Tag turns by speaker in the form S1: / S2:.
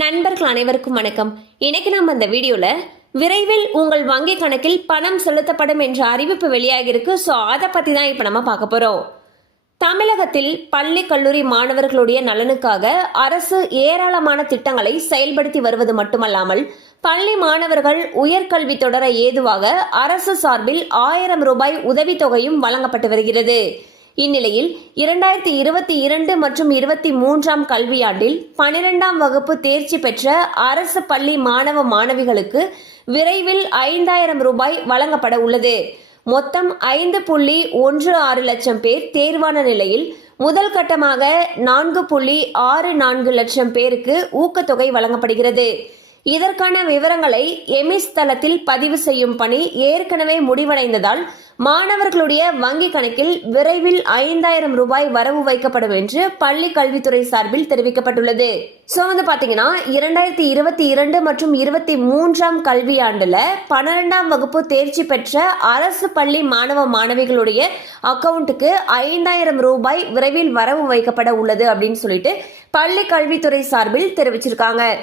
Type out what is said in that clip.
S1: நண்பர்கள் அனைவருக்கும் வணக்கம் இன்னைக்கு நாம் அந்த வீடியோவில் விரைவில் உங்கள் வங்கி கணக்கில் பணம் செலுத்தப்படும் என்ற அறிவிப்பு வெளியாகிருக்கு ஸோ அதை பற்றி தான் இப்போ நம்ம பார்க்க போகிறோம் தமிழகத்தில் பள்ளி கல்லூரி மாணவர்களுடைய நலனுக்காக அரசு ஏராளமான திட்டங்களை செயல்படுத்தி வருவது மட்டுமல்லாமல் பள்ளி மாணவர்கள் உயர்கல்வி தொடர ஏதுவாக அரசு சார்பில் ஆயிரம் ரூபாய் உதவித்தொகையும் வழங்கப்பட்டு வருகிறது இந்நிலையில் இரண்டாயிரத்தி இருபத்தி இரண்டு மற்றும் இருபத்தி மூன்றாம் கல்வியாண்டில் பனிரெண்டாம் வகுப்பு தேர்ச்சி பெற்ற அரசு பள்ளி மாணவ மாணவிகளுக்கு விரைவில் ஐந்தாயிரம் ரூபாய் வழங்கப்பட உள்ளது மொத்தம் ஐந்து புள்ளி ஒன்று ஆறு லட்சம் பேர் தேர்வான நிலையில் முதல் கட்டமாக நான்கு புள்ளி ஆறு நான்கு லட்சம் பேருக்கு ஊக்கத்தொகை வழங்கப்படுகிறது இதற்கான விவரங்களை எமிஸ் தளத்தில் பதிவு செய்யும் பணி ஏற்கனவே முடிவடைந்ததால் மாணவர்களுடைய வங்கிக் கணக்கில் விரைவில் ஐந்தாயிரம் ரூபாய் வரவு வைக்கப்படும் என்று பள்ளி கல்வித்துறை சார்பில் தெரிவிக்கப்பட்டுள்ளது ஸோ வந்து பார்த்தீங்கன்னா இரண்டாயிரத்தி இருபத்தி இரண்டு மற்றும் இருபத்தி மூன்றாம் கல்வியாண்டில் பன்னிரெண்டாம் வகுப்பு தேர்ச்சி பெற்ற அரசு பள்ளி மாணவ மாணவிகளுடைய அக்கவுண்ட்டுக்கு ஐந்தாயிரம் ரூபாய் விரைவில் வரவு வைக்கப்பட உள்ளது அப்படின்னு சொல்லிட்டு பள்ளி கல்வித்துறை சார்பில் தெரிவிச்சிருக்காங்க